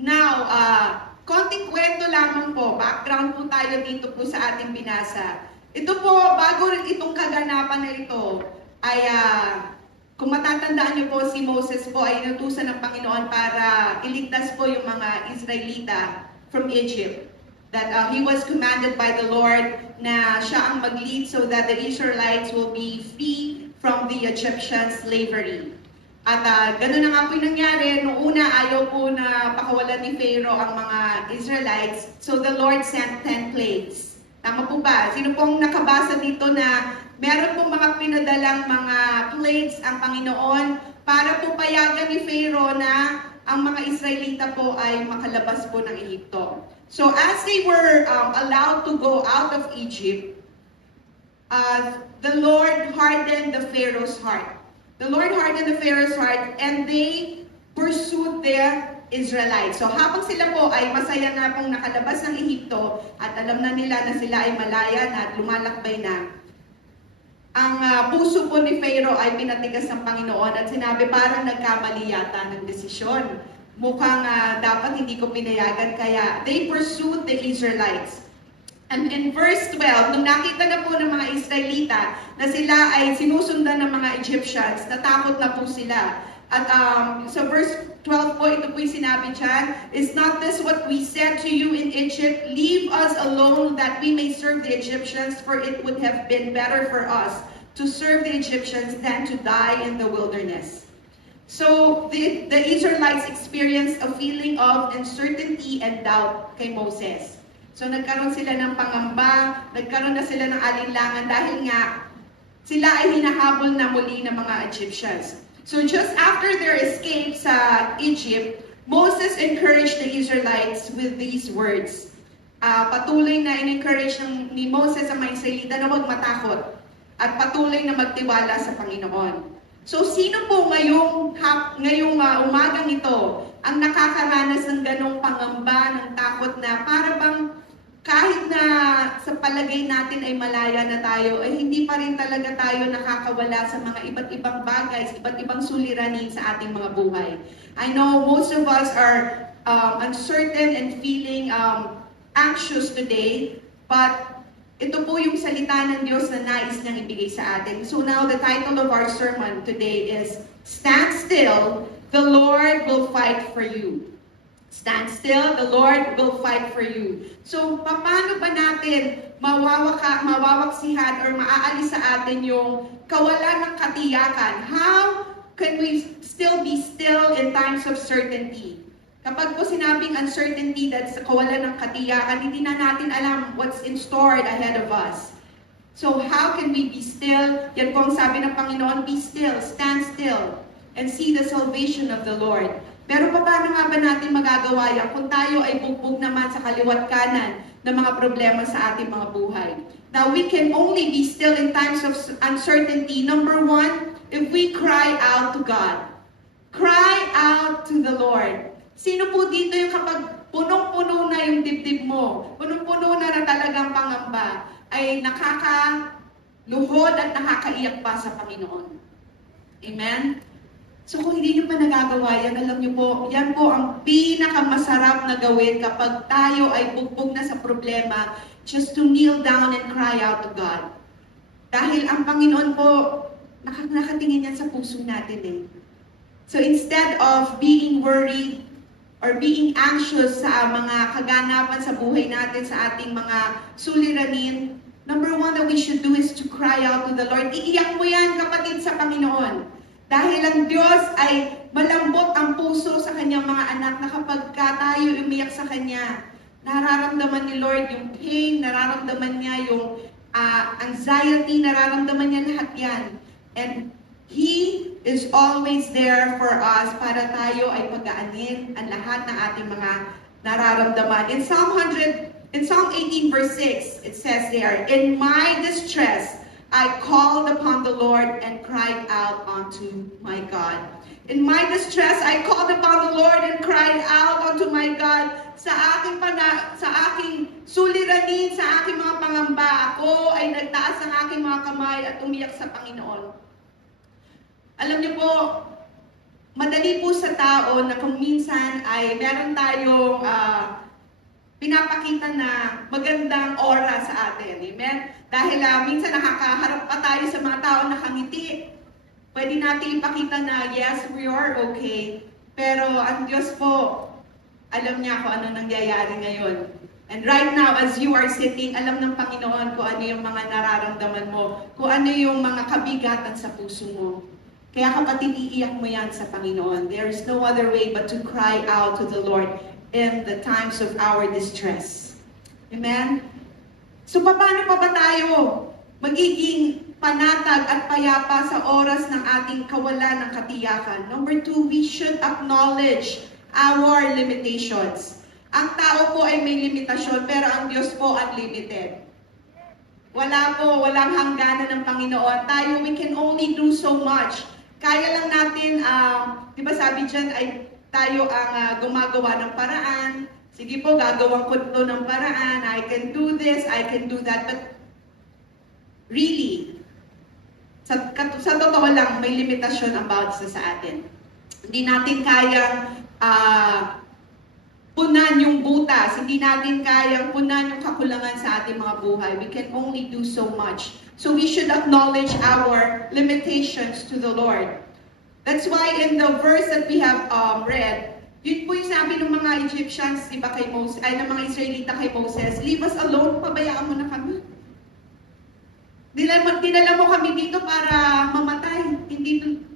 Now, konting kwento lamang po, background po tayo dito po sa ating binasa. Ito po, bago itong kaganapan na ito, ay kung matatandaan niyo po, si Moses po ay inutusan ng Panginoon para iligtas po yung mga Israelita from Egypt. That he was commanded by the Lord na siya ang mag-lead so that the Israelites will be free from the Egyptian slavery. At gano'n na nga po yung nangyari. Noong una, ayaw po na pakawalan ni Pharaoh ang mga Israelites. So the Lord sent 10 plagues. Tama po ba? Sino pong nakabasa dito na meron pong mga pinadalang mga plagues ang Panginoon para po payagan ni Pharaoh na ang mga Israelita po ay makalabas po ng Egypto. So as they were allowed to go out of Egypt, the Lord hardened the Pharaoh's heart. The Lord hardened the Pharaoh's heart and they pursued the Israelites. So habang sila po ay masaya na pong nakalabas ng Egypto at alam na nila na sila ay malaya na at lumalakbay na, ang puso po ni Pharaoh ay pinatigas ng Panginoon at sinabi parang nagkamali yata ng desisyon. Mukhang dapat hindi ko pinayagan kaya they pursued the Israelites. And in verse 12, nung nakita na po ng mga Israelita na sila ay sinusundan ng mga Egyptians, natakot na po sila. At sa verse 12 po, ito po yung sinabi dyan, "Is not this what we said to you in Egypt? Leave us alone that we may serve the Egyptians, for it would have been better for us to serve the Egyptians than to die in the wilderness." So the Israelites experienced a feeling of uncertainty and doubt kay Moses. So nagkaroon sila ng pangamba, nagkaroon na sila ng alinlangan dahil nga sila ay hinahabol na muli ng mga Egyptians. So just after their escape sa Egypt, Moses encouraged the Israelites with these words. Patuloy na in-encourage ni Moses ang mga Israelita na huwag matakot at patuloy na magtiwala sa Panginoon. So sino po ngayong umagang ito ang nakakaranas ng ganong pangamba, ng takot na para bang kahit na sa palagay natin ay malaya na tayo, ay hindi pa rin talaga tayo nakakawala sa mga iba't ibang bagay, sa iba't ibang suliranin sa ating mga buhay. I know most of us are uncertain and feeling anxious today, but ito po yung salita ng Diyos na nais niyang ibigay sa atin. So now the title of our sermon today is, "Stand Still, the Lord will fight for you." Stand still, the Lord will fight for you. So, paano ba natin mawawaksihan or maaalis sa atin yung kawalan ng katiyakan? How can we still be still in times of certainty? Kapag po sinabing uncertainty, that's kawalan ng katiyakan, hindi na natin alam what's in store ahead of us. So, how can we be still? Yan po ang sabi ng Panginoon, be still, stand still, and see the salvation of the Lord. Pero paano nga ba natin magagawa yan kung tayo ay bugbog naman sa kaliwat kanan ng mga problema sa ating mga buhay? Now, we can only be still in times of uncertainty. Number one, if we cry out to God. Cry out to the Lord. Sino po dito yung kapag punong-puno na yung dibdib mo, punong-puno na talagang pangamba, ay nakakaluhod at nakakaiyak pa sa Panginoon? Amen? So kung hindi nyo pa nagagawa yan, alam nyo po, yan po ang pinakamasarap na gawin kapag tayo ay bugbog na sa problema, just to kneel down and cry out to God. Dahil ang Panginoon po, nakatingin yan sa puso natin eh. So instead of being worried or being anxious sa mga kaganapan sa buhay natin, sa ating mga suliranin, number one that we should do is to cry out to the Lord. Iiyak mo yan, kapatid, sa Panginoon. Dahil ang Diyos ay malambot ang puso sa kanyang mga anak na kapag tayo umiyak sa Kanya, nararamdaman ni Lord yung pain, nararamdaman niya yung anxiety, nararamdaman niya lahat yan. And He is always there for us para tayo ay pagaanin ang lahat ng ating mga nararamdaman. In Psalm 18 verse 6, it says there, "In my distress, I called upon the Lord and cried out unto my God." In my distress, I called upon the Lord and cried out unto my God. Sa aking suliranin, sa aking mga pangamba, ako ay nagtaas ng aking mga kamay at umiyak sa Panginoon. Alam niyo po, madali po sa tao na kung minsan ay meron tayong pinapakita na magandang aura sa atin. Amen? Dahil minsan nakakaharap pa tayo sa mga tao na nakangiti. Pwede natin ipakita na yes, we are okay. Pero ang Diyos po, alam niya kung ano nangyayari ngayon. And right now, as you are sitting, alam ng Panginoon kung ano yung mga nararamdaman mo, kung ano yung mga kabigatan sa puso mo. Kaya kapatid, iiyak mo yan sa Panginoon. There is no other way but to cry out to the Lord in the times of our distress. Amen? So, paano pa ba tayo magiging panatag at payapa sa oras ng ating kawalan ng katiyakan? Number 2, we should acknowledge our limitations. Ang tao po ay may limitasyon, pero ang Diyos po unlimited. Walang hangganan ng Panginoon. Tayo, we can only do so much. Kaya lang natin, di ba sabi dyan, ay tayo ang gumagawa ng paraan. Sige po, gagawin ko ito ng paraan. I can do this, I can do that. But really, sa totoo lang, may limitasyon about sa atin. Hindi natin kayang punan yung butas. Hindi natin kayang punan yung kakulangan sa ating mga buhay. We can only do so much. So we should acknowledge our limitations to the Lord. That's why in the verse that we have read, yun po yung sabi ng mga Egyptians, di ba, kay Moses, ay ng mga Israelita kay Moses, leave us alone, pabayaan mo na kami. Dinala mo kami dito para mamatay.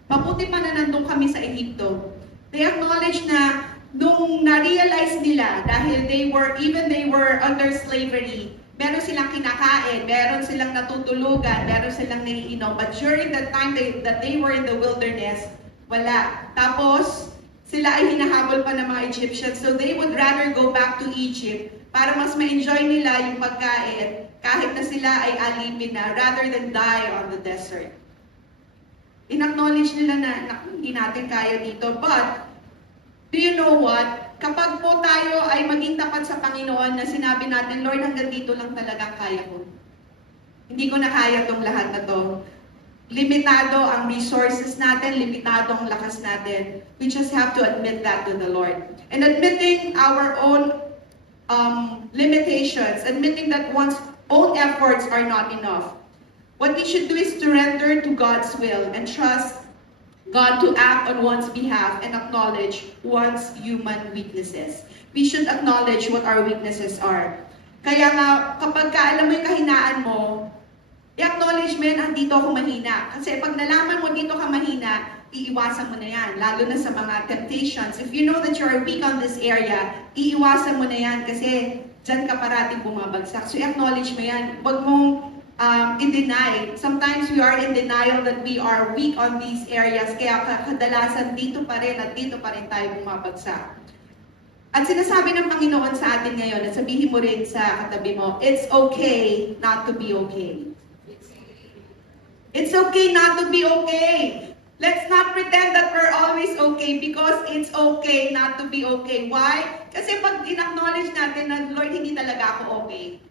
Mabuti pa na nandun kami sa Egypto. They acknowledge na nung na-realize nila, dahil they were under slavery, meron silang kinakain, meron silang natutulugan, meron silang naiinom. But during the time that they were in the wilderness, wala. Tapos, sila ay hinahabol pa ng mga Egyptians. So they would rather go back to Egypt para mas ma-enjoy nila yung pagkain kahit na sila ay alipin na, rather than die on the desert. In-acknowledge nila na hindi natin kaya dito. But, do you know what? Kapag po tayo ay maging tapat sa Panginoon na sinabi natin, Lord, hanggang dito lang talagang kaya ko. Hindi ko na kaya itong lahat na to. Limitado ang resources natin, limitado ang lakas natin. We just have to admit that to the Lord. And admitting our own limitations, admitting that one's own efforts are not enough. What we should do is surrender to God's will and trust God to act on one's behalf and acknowledge one's human weaknesses. We should acknowledge what our weaknesses are. Kaya nga, kapag alam mo yung kahinaan mo, i-acknowledge mo yan, dito ako mahina. Kasi pag nalaman mo dito ka mahina, iiwasan mo na yan. Lalo na sa mga temptations. If you know that you are weak on this area, iiwasan mo na yan kasi dyan ka parating bumabagsak. So i-acknowledge mo yan. Huwag mong i-deny. Sometimes we are in denial that we are weak on these areas. Kaya kadalasan dito pa rin at dito pa rin tayo bumabagsak. At sinasabi ng Panginoon sa atin ngayon, at sabihin mo rin sa katabi mo, it's okay not to be okay. It's okay not to be okay. Let's not pretend that we're always okay because it's okay not to be okay. Why? Kasi pag in-acknowledge natin na, Lord, hindi talaga ako okay.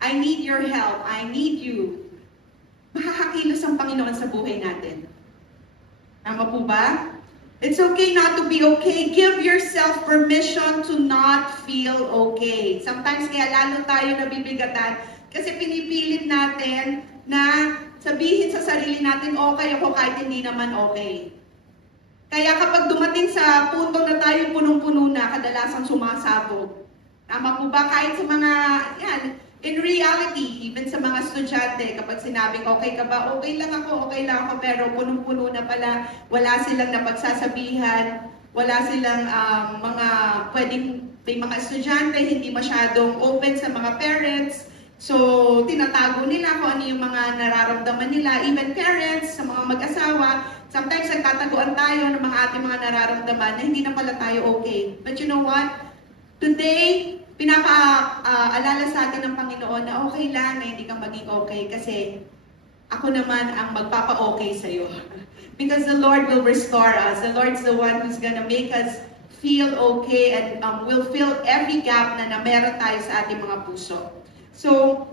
I need your help. I need you. Makakakilos ang Panginoon sa buhay natin. Tama po ba? It's okay not to be okay. Give yourself permission to not feel okay. Sometimes kaya lalo tayo nabibigatan kasi pinipilit natin na sabihin sa sarili natin, okay ako kahit hindi naman okay. Kaya kapag dumating sa punto na tayo punong-puno na, kadalasang sumasabog. Tama po ba? Kahit sa mga, yan, in reality, even sa mga estudyante, kapag sinabing, okay ka ba? Okay lang ako, pero punong-puno na pala, wala silang napagsasabihan, wala silang mga pwedeng, may mga estudyante, hindi masyadong open sa mga parents. So, tinatago nila kung ano yung mga nararamdaman nila. Even parents, sa mga mag-asawa, sometimes nagtataguan tayo ng mga ating mga nararamdaman na hindi na pala tayo okay. But you know what? Today, pinapaalala sa atin ng Panginoon na okay lang na hindi ka maging okay kasi ako naman ang magpapa-okay sa'yo. Because the Lord will restore us. The Lord's the one who's gonna make us feel okay and will fill every gap na meron tayo sa ating mga puso. So,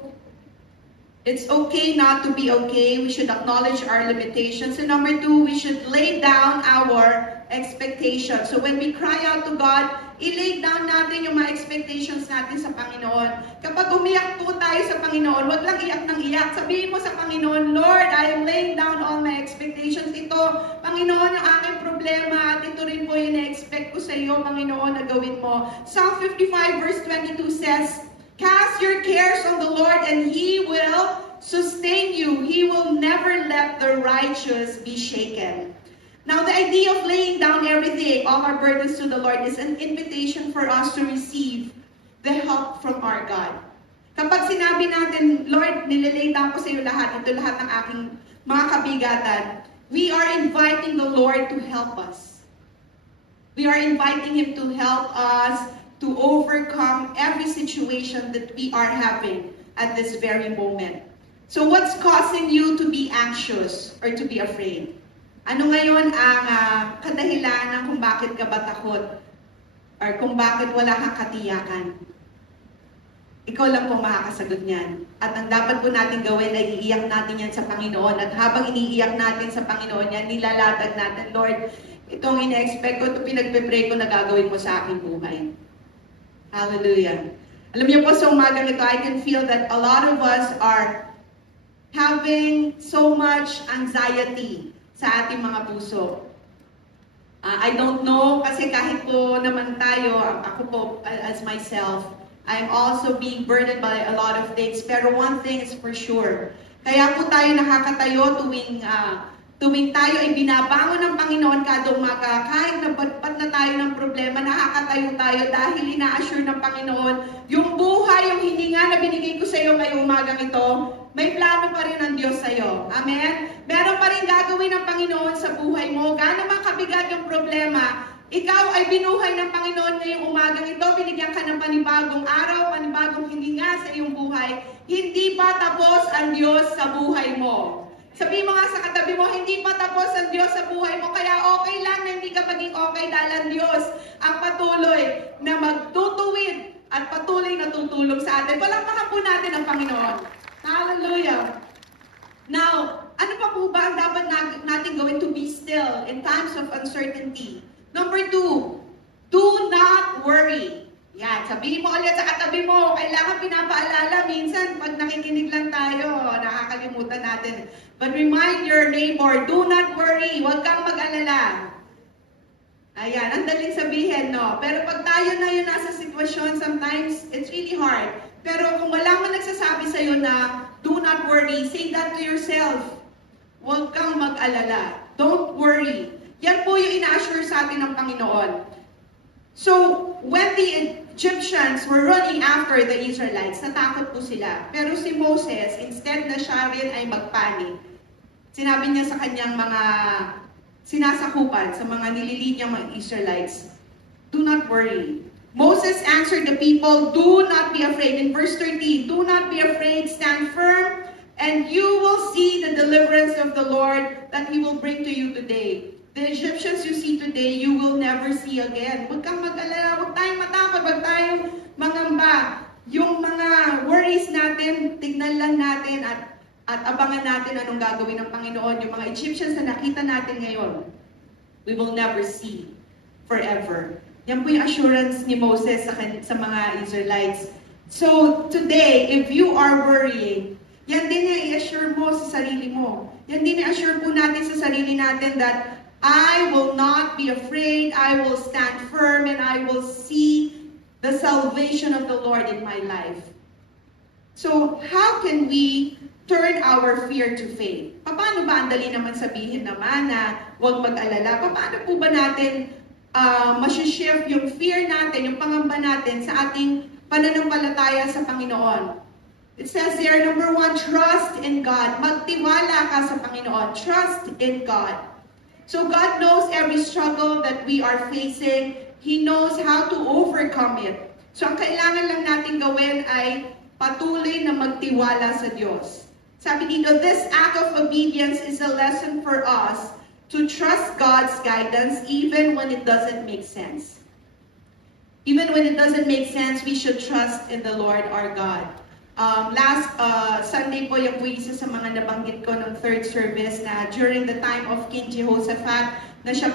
it's okay not to be okay. We should acknowledge our limitations. And number 2, we should lay down our expectations. So when we cry out to God, i-lay down natin yung mga expectations natin sa Panginoon. Kapag umiyak po tayo sa Panginoon, wag lang iyak ng iyak. Sabihin mo sa Panginoon, Lord, I am laying down all my expectations. Ito, Panginoon, yung aking problema at ito rin po yung na-expect ko sa iyo, Panginoon, na gawin mo. Psalm 55 verse 22 says, cast your cares on the Lord and He will sustain you. He will never let the righteous be shaken. Now, the idea of laying down everything, all our burdens to the Lord, is an invitation for us to receive the help from our God. Kapag sinabi natin, Lord, nililay down ko sa iyo lahat, ito lahat ng aking mga kabigatan, we are inviting the Lord to help us. We are inviting Him to help us to overcome every situation that we are having at this very moment. So what's causing you to be anxious or to be afraid? Ano ngayon ang kadahilanan kung bakit ka ba takot? Or kung bakit wala kang katiyakan? Ikaw lang po makakasagot niyan. At ang dapat po natin gawin ay iiyak natin yan sa Panginoon. At habang iniiyak natin sa Panginoon yan, nilalatag natin, Lord, itong ina-expect ko, ito pinagpe-pray ko na gagawin mo sa aking buhay. Hallelujah. Alam niyo po sa umagang ito, I can feel that a lot of us are having so much anxiety sa ating mga puso. I don't know, kasi kahit po naman tayo, ako po as myself, I'm also being burdened by a lot of things. Pero one thing is for sure, kaya po tayo nakakatayo tuwing tayo ay binabangon ng Panginoon kada umaga, kahit nabatpat na tayo ng problema, nakakatayo tayo dahil ina-assure ng Panginoon, yung buhay, yung hininga na binigay ko sa iyo ngayong umagang ito, may plano pa rin ang Diyos sa iyo. Amen? Meron pa rin gagawin ng Panginoon sa buhay mo. Gaano man kabigat yung problema, ikaw ay binuhay ng Panginoon ngayong umagang ito, binigyan ka ng panibagong araw, panibagong hininga sa iyong buhay. Hindi pa tapos ang Diyos sa buhay mo. Sabi mo nga sa katabi mo, hindi pa tapos ang Diyos sa buhay mo, kaya okay lang na hindi ka maging okay dahil ang Diyos ang patuloy na magtutuwid at patuloy na tutulong sa atin. Palakpakan po natin ang Panginoon. Hallelujah! Now, ano pa po ba ang dapat natin gawin to be still in times of uncertainty? Number 2, do not worry. Yan, sabihin mo ulit sa katabi mo, kailangan pinapaalala. Minsan, pag nakikinig lang tayo, nakakalimutan natin. But remind your neighbor, do not worry. Huwag kang mag-alala. Ayan, ang daling sabihin, no? Pero pag tayo na yun nasa sitwasyon, sometimes, it's really hard. Pero kung wala man nagsasabi sa'yo na, do not worry, say that to yourself. Huwag kang mag-alala. Don't worry. Yan po yung ina-assure sa atin ng Panginoon. So, when the Egyptians were running after the Israelites, natakot po sila. Pero si Moses, instead na siya rin ay magpanik, sinabi niya sa kanyang mga sinasakupan, sa mga nililid niyang mga Israelites, do not worry. Moses answered the people, do not be afraid. In verse 13, do not be afraid, stand firm, and you will see the deliverance of the Lord that He will bring to you today. The Egyptians you see today, you will never see again. Huwag kang mag-alala, huwag tayong matakot, huwag tayong mangamba. Yung mga worries natin, tignan lang natin at abangan natin anong gagawin ng Panginoon. Yung mga Egyptians na nakita natin ngayon, we will never see forever. Yan po yung assurance ni Moses sa mga Israelites. So, today, if you are worrying, yan din yung i-assure mo sa sarili mo. Yan din yung i-assure po natin sa sarili natin that I will not be afraid, I will stand firm, and I will see the salvation of the Lord in my life. So, how can we turn our fear to faith? Paano ba? Ang dali naman sabihin naman na huwag mag-alala. Paano po ba natin masishift yung fear natin, yung pangamba natin sa ating pananampalataya sa Panginoon? It says there, number 1, trust in God. Magtiwala ka sa Panginoon. Trust in God. So God knows every struggle that we are facing. He knows how to overcome it. So ang kailangan lang natin gawin ay patuloy na magtiwala sa Diyos. Sabi dito, this act of obedience is a lesson for us to trust God's guidance even when it doesn't make sense. Even when it doesn't make sense, we should trust in the Lord our God. Last Sunday po, yung po isa sa mga nabanggit ko ng third service na during the time of King Jehoshaphat, na sila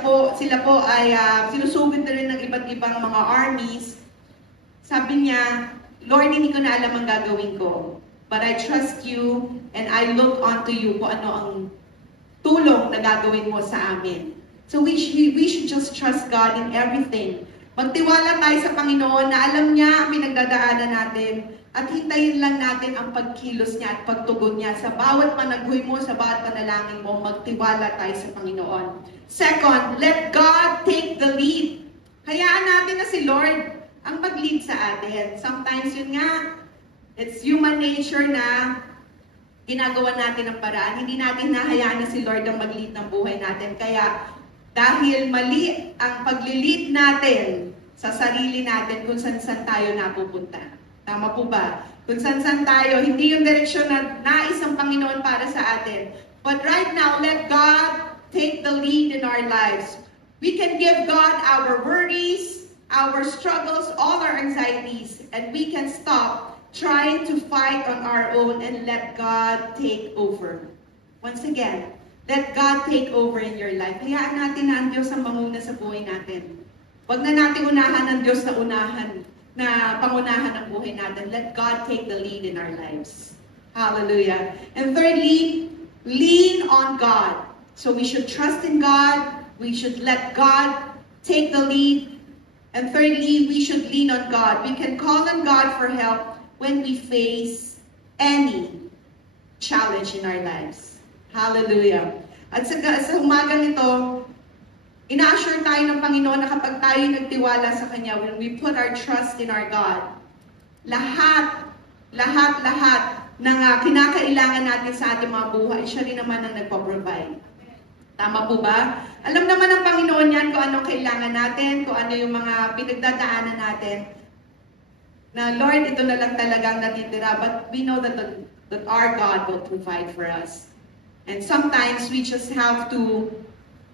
po ay sinusugod na rin ng iba't ibang mga armies. Sabi niya, Lord, hindi ko na alam ang gagawin ko. But I trust you and I look onto you kung ano ang tulong na gagawin mo sa amin. So we should just trust God in everything. Magtiwala tayo sa Panginoon na alam niya ang pinagdadaanan natin at hintayin lang natin ang pagkilos niya at pagtugon niya sa bawat panaghoy mo, sa bawat panalangin mo, magtiwala tayo sa Panginoon. Second, let God take the lead. Hayaan natin na si Lord ang mag-lead sa atin. Sometimes yun nga, it's human nature na ginagawa natin ang paraan. Hindi natin nahayaan na si Lord ang mag-lead ng buhay natin. Kaya dahil mali ang pag-lead natin sa sarili natin kung saan tayo napupunta. Tama po ba? Kung saan tayo, hindi yung direksyon na nais ng Panginoon para sa atin. But right now, let God take the lead in our lives. We can give God our worries, our struggles, all our anxieties, and we can stop trying to fight on our own and let God take over. Once again, let God take over in your life. Hayaan natin na ang Diyos ang manguna sa buhay natin. Huwag na natin unahan ng Diyos na pangunahan ng buhay natin. Let God take the lead in our lives. Hallelujah. And thirdly, lean on God. So we should trust in God. We should let God take the lead. And thirdly, we should lean on God. We can call on God for help when we face any challenge in our lives. Hallelujah. At sa umagang ito, ina-assure tayo ng Panginoon na kapag tayo nagtiwala sa Kanya, when we put our trust in our God, lahat ng kinakailangan natin sa ating mga buhay, siya rin naman ang nagpo-provide. Tama po ba? Alam naman ng Panginoon yan kung anong kailangan natin, kung ano yung mga pinagdadaanan natin. Na Lord, ito na lang talagang natitira, but we know that our God will provide for us. And sometimes we just have to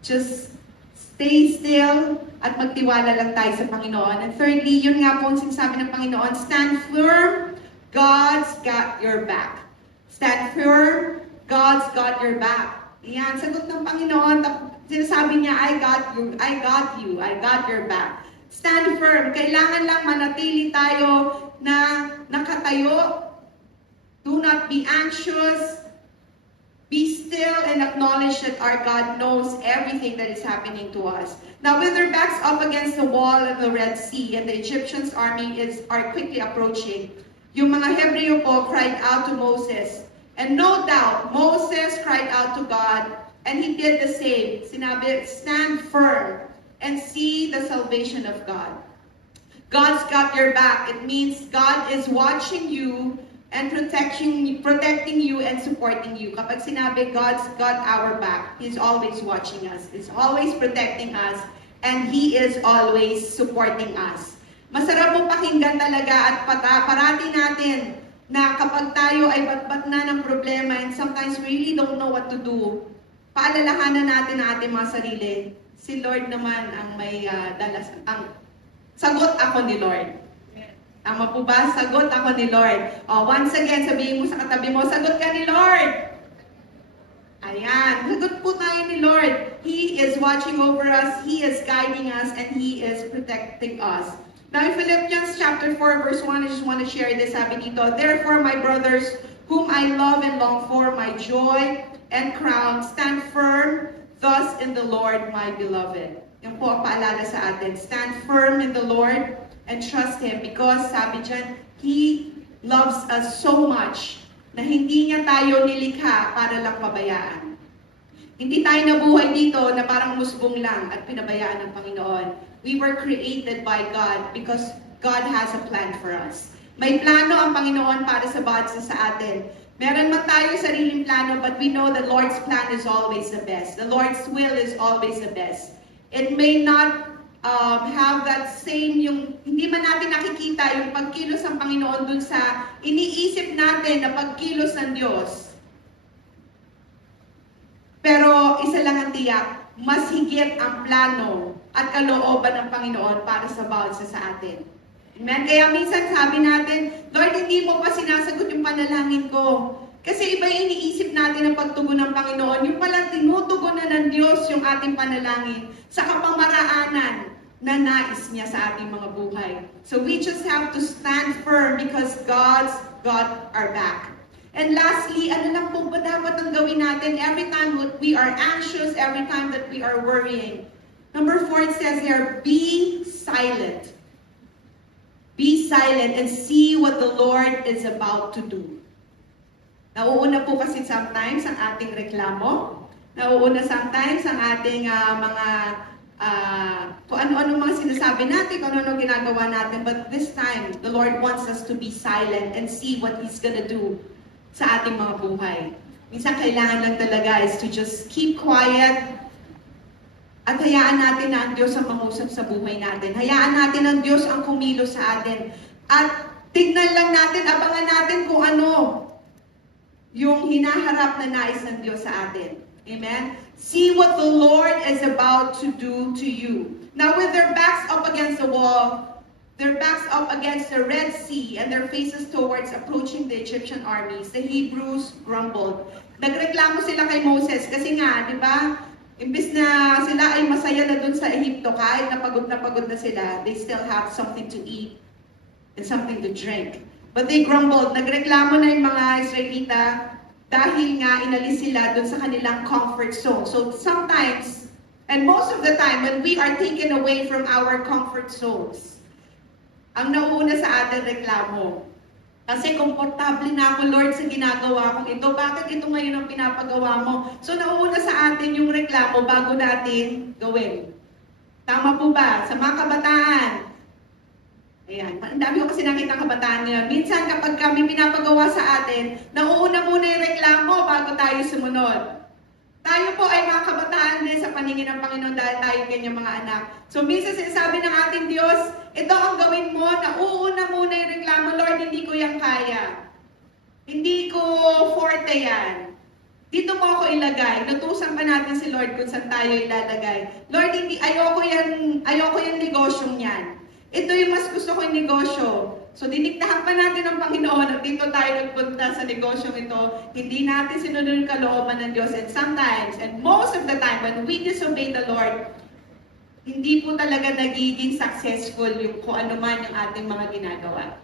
just stay still at magtiwala lang tayo sa Panginoon. And thirdly, yun nga po ang sinasabi ng Panginoon, stand firm, God's got your back. Stand firm, God's got your back. Yan, sagot ng Panginoon, sinasabi niya, I got you, I got your back. Stand firm. Kailangan lang manatili tayo na nakatayo. Do not be anxious. Be still and acknowledge that our God knows everything that is happening to us. Now, with their backs up against the wall of the Red Sea and the Egyptians' army are quickly approaching, yung mga Hebreo po cried out to Moses. And no doubt, Moses cried out to God and he did the same. Sinabi, stand firm and see the salvation of God. God's got your back. It means God is watching you and protecting you and supporting you. Kapag sinabi, God's got our back, He's always watching us. He's always protecting us. And He is always supporting us. Masarap po pakinggan talaga at parati natin na kapag tayo ay batbat na ng problema and sometimes we really don't know what to do, paalalahanan natin ang ating mga sarili. Si Lord naman ang may sagot ako ni Lord. Tama po ba? Sagot ako ni Lord. Once again, sabihin mo sa katabi mo, sagot ka ni Lord. Ayan, sagot po tayo ni Lord. He is watching over us, He is guiding us, and He is protecting us. Now in Philippians chapter 4, verse 1, I just want to share this. Sabi dito, therefore, my brothers, whom I love and long for, my joy and crown, stand firm thus in the Lord, my beloved. Yan po ang paalala sa atin. Stand firm in the Lord and trust Him because, sabi dyan, He loves us so much na hindi niya tayo nilikha para lang pabayaan. Hindi tayo nabuhay dito na parang musbong lang at pinabayaan ng Panginoon. We were created by God because God has a plan for us. May plano ang Panginoon para sa bawat isa sa atin. Meron man tayo sariling plano, but we know the Lord's plan is always the best. The Lord's will is always the best. It may not have that same, hindi man natin nakikita yung pagkilos ng Panginoon dun sa iniisip natin na pagkilos ng Diyos. Pero isa lang ang tiyak, mas higit ang plano at kalooban ng Panginoon para sa bawat isa sa atin. Amen? Kaya minsan sabi natin, Lord, hindi mo pa sinasagot yung panalangin ko. Kasi iba yung iniisip natin ang pagtugon ng Panginoon. Yung pala tinutugon na ng Diyos yung ating panalangin sa kapamaraanan na nais niya sa ating mga buhay. So we just have to stand firm because God's got our back. And lastly, ano lang po ba dapat ang gawin natin every time that we are anxious, every time that we are worrying? Number 4, it says here, be silent. Be silent and see what the Lord is about to do. Nauuna po kasi sometimes ang ating reklamo. Nauuna sometimes ang ating kung ano-ano mga sinasabi natin, kung ano-ano ginagawa natin. But this time, the Lord wants us to be silent and see what He's gonna do sa ating mga buhay. Minsan kailangan lang talaga is to just keep quiet at hayaan natin na ang Diyos ang mangusap sa buhay natin. Hayaan natin ang Diyos ang kumilos sa atin. At tignan lang natin, abangan natin kung ano yung hinaharap na nais ng Diyos sa atin. Amen? See what the Lord is about to do to you. Now with their backs up against the wall, their backs up against the Red Sea, and their faces towards approaching the Egyptian armies, the Hebrews grumbled. Nagreklamo sila kay Moses kasi nga, di ba? Imbis na sila ay masaya na dun sa Ehipto, kahit na pagod na sila, they still have something to eat and something to drink. But they grumbled. Nagreklamo na yung mga Israelita dahil nga inalis sila dun sa kanilang comfort zone. So sometimes, and most of the time, when we are taken away from our comfort zones, ang nauuna sa atin reklamo. Kasi komportable na ako, Lord, sa ginagawa kong ito. Bakit ito ngayon ang pinapagawa mo? So nauuna sa atin yung reklamo bago natin gawin. Tama po ba? Sa mga kabataan, ayan, ang dami ko kasi nakita ng kabataan nila. Minsan kapag kami pinapagawa sa atin, nauuna muna yung reklamo bago tayo sumunod. Tayo po ay mga kabataan din sa paningin ng Panginoon dahil tayo kanyang mga anak. So minsan sinasabi ng ating Diyos, ito ang gawin mo, nauuna muna yung reklamo, Lord, hindi ko yan kaya. Hindi ko forte yan. Dito mo ako ilagay. Nutusan pa natin si Lord kung saan tayo ilalagay. Lord, hindi, ayoko yan negosyong yan. Ito yung mas gusto ko yung negosyo. So diniktahan pa natin ng Panginoon at dito tayo nagpunta sa negosyong ito. Hindi natin sinunod yung kalooban ng Diyos. And sometimes, and most of the time, when we disobey the Lord, hindi po talaga nagiging successful yung kung ano man yung ating mga ginagawa.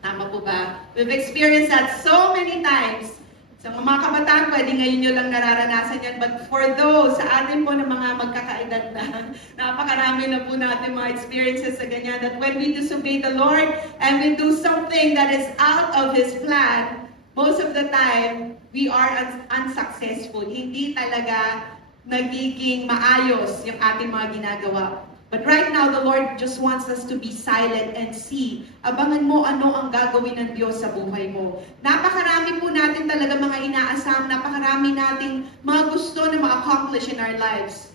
Tama po ba? We've experienced that so many times. Sa mga kabataan, pwede ngayon nyo lang nararanasan yan. But for those, sa atin po na mga magkakaedad na, napakarami na po natin mga experiences sa ganyan. That when we disobey the Lord and we do something that is out of His plan, most of the time, we are unsuccessful. Hindi talaga nagiging maayos yung ating mga ginagawa. But right now, the Lord just wants us to be silent and see. Abangan mo ano ang gagawin ng Diyos sa buhay mo. Napakarami po natin talaga mga inaasam, napakarami nating mga gusto na ma-accomplish in our lives.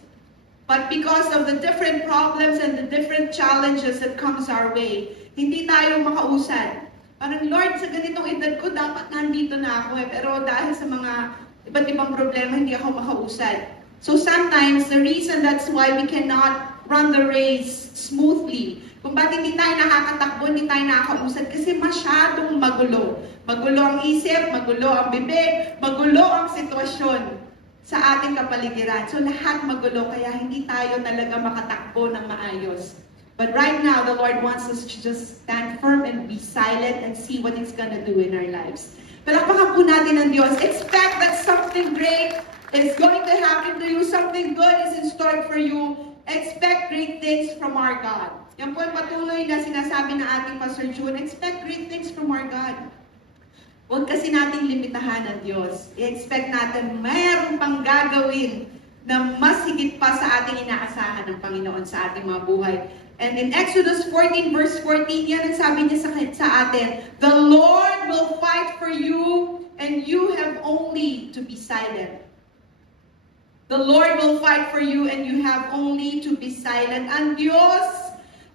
But because of the different problems and the different challenges that comes our way, hindi tayo makausad. Parang, Lord, sa ganitong edad ko, dapat nandito na ako pero dahil sa mga iba't ibang problema, hindi ako makausad. So sometimes, the reason that's why we cannot run the race smoothly. Kung bakit hindi tayo nakakatakbo, hindi tayo nakakausad, kasi masyadong magulo. Magulo ang isip, magulo ang bibig, magulo ang sitwasyon sa ating kapaligiran. So lahat magulo, kaya hindi tayo talaga makatakbo ng maayos. But right now, the Lord wants us to just stand firm and be silent and see what He's gonna do in our lives. Palakpakan po natin ng Diyos. Expect that something great is going to happen to you. Something good is in store for you. Expect great things from our God. Yan po ang patuloy na sinasabi ng ating Pastor June. Expect great things from our God. Huwag kasi nating limitahan ng Diyos. I-expect natin mayroon pang gagawin na mas higit pa sa ating inaasahan ng Panginoon sa ating mga buhay. And in Exodus 14 verse 14, yan ang sabi niya sa atin, the Lord will fight for you and you have only to be silent. The Lord will fight for you and you have only to be silent. Ang Diyos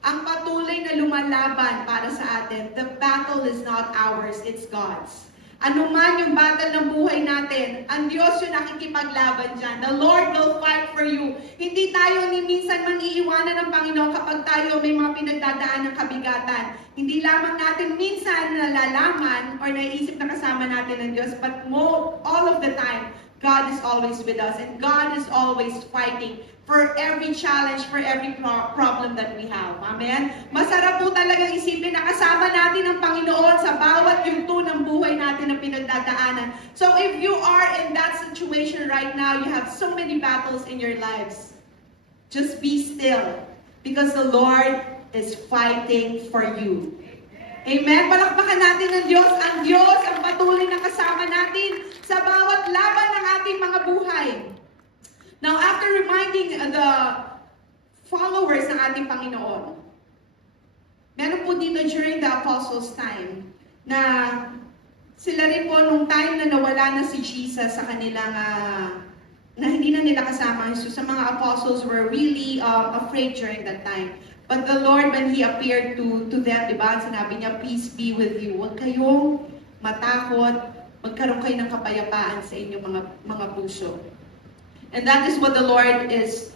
ang patuloy na lumalaban para sa atin. The battle is not ours, it's God's. Ano man yung battle ng buhay natin, ang Diyos yung nakikipaglaban dyan. The Lord will fight for you. Hindi tayo ni minsan man iiwanan ng Panginoon kapag tayo may mga pinagdadaan ng kabigatan. Hindi lamang natin minsan nalalaman or naiisip na kasama natin ng Diyos, but all of the time, God is always with us and God is always fighting for every challenge, for every problem that we have. Amen? Masarap po talagang isipin na kasama natin ang Panginoon sa bawat yugto ng buhay natin na pinagdadaanan. So if you are in that situation right now, you have so many battles in your lives, just be still because the Lord is fighting for you. Amen? Palakpakan natin ng Diyos. Ang Diyos ang patuloy na kasama natin sa bawat laban ng ating mga buhay. Now, after reminding the followers ng ating Panginoon, meron po dito during the Apostles' time, na sila rin po nung time na nawala na si Jesus sa kanilang, na hindi na nila kasama. So, sa mga apostles were really afraid during that time. But the Lord, when He appeared to them, diba, sinabi niya, peace be with you. Huwag kayong matakot, magkaroon kayo ng kapayapaan sa inyong mga puso. And that is what the Lord is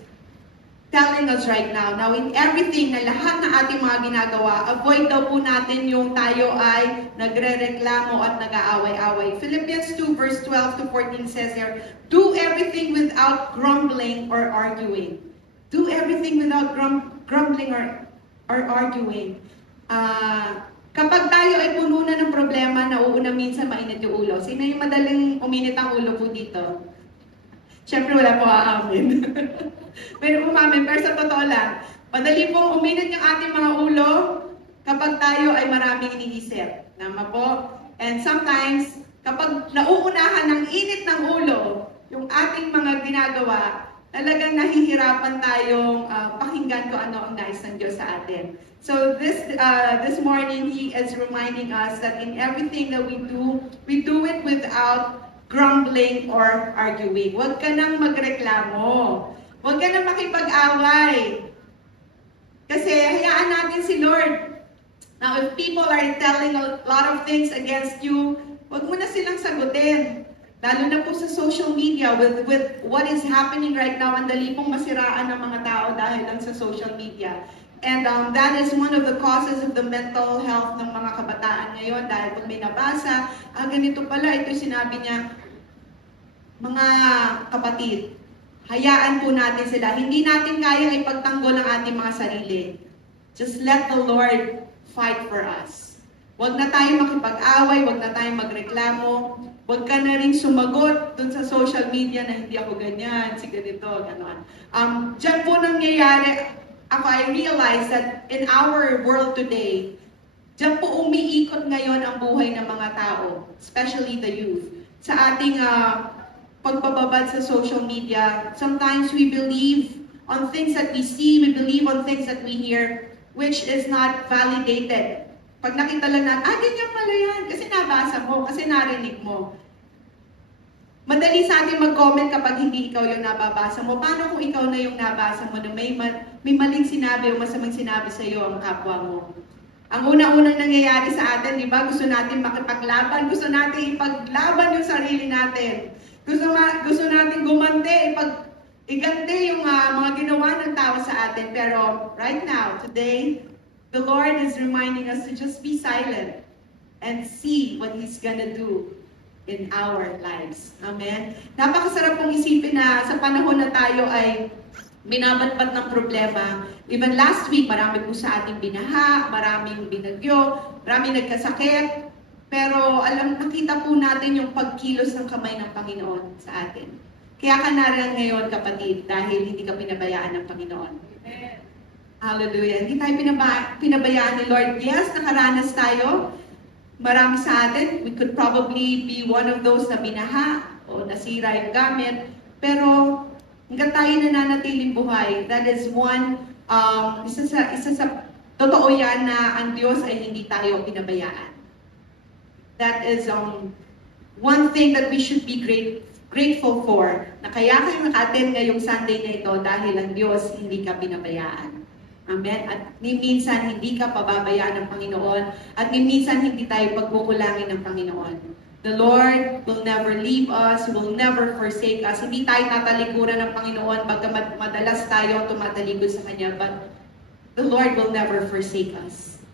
telling us right now. Now, in everything na lahat na ating mga ginagawa, avoid daw po natin yung tayo ay nagre-reklamo at nag-aaway-away. Philippians 2 verse 12 to 14 says here, do everything without grumbling or arguing. Do everything without grumbling or arguing. Kapag tayo ay puno na ng problema, nauuna minsan mainit yung ulo. Sino yung madaling uminit ang ulo po dito? Siyempre wala po aamin. Pero umamin, pero sa totoo lang, madali pong uminit yung ating mga ulo kapag tayo ay maraming iniisip. Nama po? And sometimes, kapag nauunahan ng init ng ulo, yung ating mga ginagawa, talagang nahihirapan tayong pakinggan kung ano ang nais ng Diyos sa atin. So this morning, He is reminding us that in everything that we do it without grumbling or arguing. Huwag ka nang magreklamo. Huwag ka nang makipag-away. Kasi hayaan natin si Lord. Now, if people are telling a lot of things against you, huwag mo na silang sagutin. Lalo na po sa social media with what is happening right now, ang dali pong masiraan ng mga tao dahil lang sa social media. And that is one of the causes of the mental health ng mga kabataan ngayon dahil pag may nabasa, ganito pala, ito sinabi niya, mga kapatid, hayaan po natin sila. Hindi natin kaya ipagtanggol ang ating mga sarili. Just let the Lord fight for us. Huwag na tayo makipag-away, huwag na tayo magreklamo, huwag ka na rin sumagot dun sa social media na hindi ako ganyan, si ganito, gano'n. Diyan po nangyayari, I realize that in our world today, diyan po umiikot ngayon ang buhay ng mga tao, especially the youth. Sa ating pagbababad sa social media, sometimes we believe on things that we see, we believe on things that we hear, which is not validated. Pag nakita lang natin, ganyan pala yan, kasi nabasa mo, kasi narinig mo. Madali sa atin mag-comment kapag hindi ikaw yung nababasa mo. Paano kung ikaw na yung nabasa mo na may maling sinabi o masamang sinabi sa iyo ang kapwa mo? Ang una-unang nangyayari sa atin, di ba? Gusto natin makipaglaban, gusto natin ipaglaban yung sarili natin. Gusto natin gumante, igante yung mga ginawa ng tao sa atin. Pero right now, today, the Lord is reminding us to just be silent and see what He's gonna do in our lives. Amen? Napakasarap pong isipin na sa panahon na tayo ay minabatbat ng problema. Even last week, marami po sa ating binaha, maraming binagyo, maraming nagkasakit. Pero nakita po natin yung pagkilos ng kamay ng Panginoon sa atin. Kaya ka naroon ngayon, kapatid, dahil hindi ka pinabayaan ng Panginoon. Amen. Hallelujah. Hindi tayo pinabayaan ni Lord. Yes, nakaranas tayo. Marami sa atin, we could probably be one of those na binaha o nasira yung gamit. Pero hanggang tayo nananatiling buhay, that is one, isa sa totoo yan na ang Diyos ay hindi tayo pinabayaan. That is one thing that we should be grateful for. Na kaya kayo nakaten ngayong Sunday na ito dahil ang Diyos hindi ka pinabayaan. Amen? At ni minsan hindi ka pababayaan ng Panginoon at ni minsan hindi tayo pagkukulangin ng Panginoon. The Lord will never leave us, will never forsake us. Hindi tayo tatalikuran ng Panginoon, bagamat madalas tayo tumatalikod sa Kanya, but the Lord will never forsake us.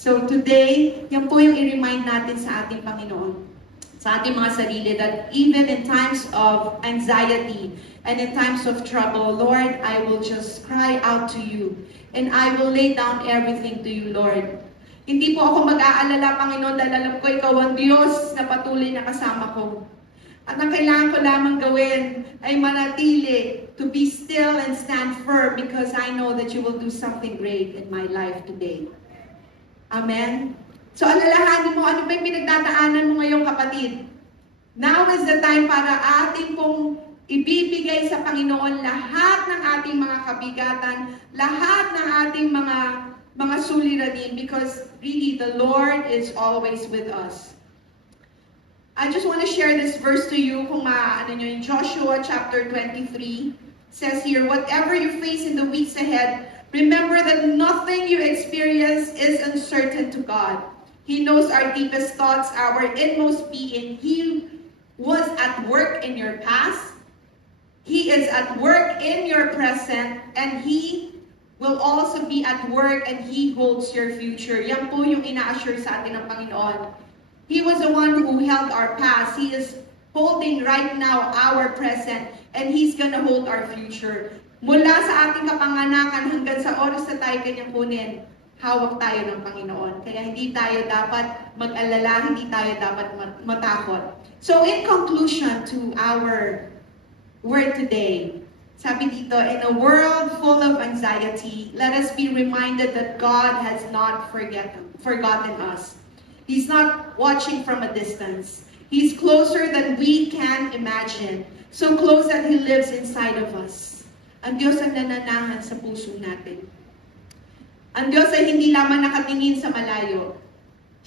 So today, yan po yung i-remind natin sa ating Panginoon, sa ating mga sarili, that even in times of anxiety and in times of trouble, Lord, I will just cry out to you and I will lay down everything to you, Lord. Hindi po ako mag-aalala, Panginoon, dahil alam ko ikaw ang Diyos na patuloy na kasama ko. At ang kailangan ko lamang gawin ay manatili, to be still and stand firm, because I know that you will do something great in my life today. Amen? So alalahanin mo, ano ba yung pinagdadaanan mo ngayong kapatid? Now is the time para ating pong ibibigay sa Panginoon lahat ng ating mga kabigatan, lahat ng ating mga suliranin, because really the Lord is always with us. I just want to share this verse to you. Kung maano nyo, in Joshua chapter 23, says here, whatever you face in the weeks ahead, remember that nothing you experience is uncertain to God. He knows our deepest thoughts, our inmost being. He was at work in your past. He is at work in your present, and He will also be at work, and He holds your future. Yan po yung ina-assure sa atin ng Panginoon. He was the one who held our past. He is holding right now our present, and He's gonna hold our future. Mula sa ating kapanganakan hanggang sa oras na tayo kanyang kunin, hawak tayo ng Panginoon. Kaya hindi tayo dapat mag-alala, hindi tayo dapat matakot. So in conclusion to our word today, sabi dito, in a world full of anxiety, let us be reminded that God has not forgotten us. He's not watching from a distance. He's closer than we can imagine. So close that He lives inside of us. Ang Diyos ang nananahan sa puso natin. Ang Diyos ay hindi lamang nakatingin sa malayo.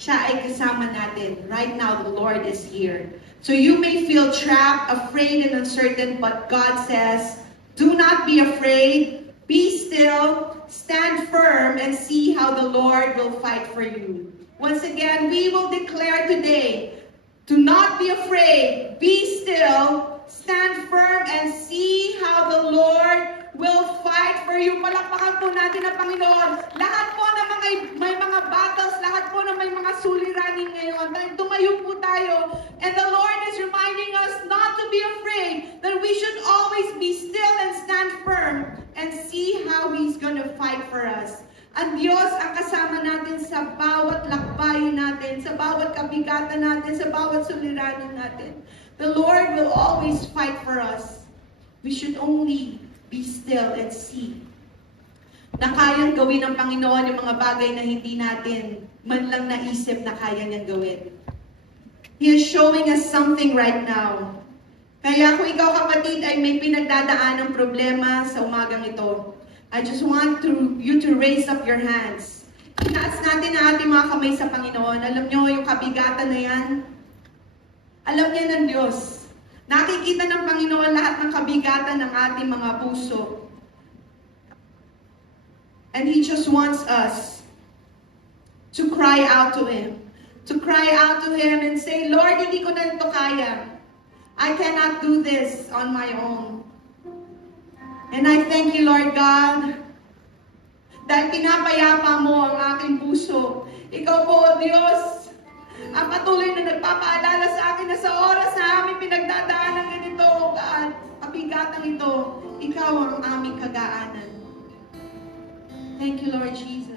Siya ay kasama natin. Right now, the Lord is here. So you may feel trapped, afraid, and uncertain, but God says, do not be afraid, be still, stand firm, and see how the Lord will fight for you. Once again, we will declare today, do not be afraid, be still, stand firm, and see how the Lord will fight for you. Palakpakan po natin ang Panginoon. Lahat po na may mga battles, lahat po na may mga suliranin ngayon, tumayo po tayo. And the Lord is reminding us not to be afraid, that we should always be still and stand firm and see how He's gonna fight for us. Ang Diyos ang kasama natin sa bawat lakbayin natin, sa bawat kabigatan natin, sa bawat suliranin natin. The Lord will always fight for us. We should only be still and see na kayang gawin ng Panginoon yung mga bagay na hindi natin man lang naisip na kaya niyang gawin. He is showing us something right now. Kaya kung ikaw kapatid ay may pinagdadaan ng problema sa umagang ito, I just want you to raise up your hands. Itaas natin ang ating mga kamay sa Panginoon. Alam niyo yung kabigatan na yan? Alam niya ng Diyos. Nakikita ng Panginoon lahat ng kabigatan ng ating mga puso. And He just wants us to cry out to Him. To cry out to Him and say, Lord, hindi ko na ito kaya. I cannot do this on my own. And I thank you, Lord God, dahil pinapayapa mo ang aking puso. Ikaw po, O Diyos, ang patuloy na nagpapaalala sa akin na sa oras na aming pinagdadaanan ganito, God, kabigatang ito, Ikaw ang aming kagaanan. Thank you, Lord Jesus.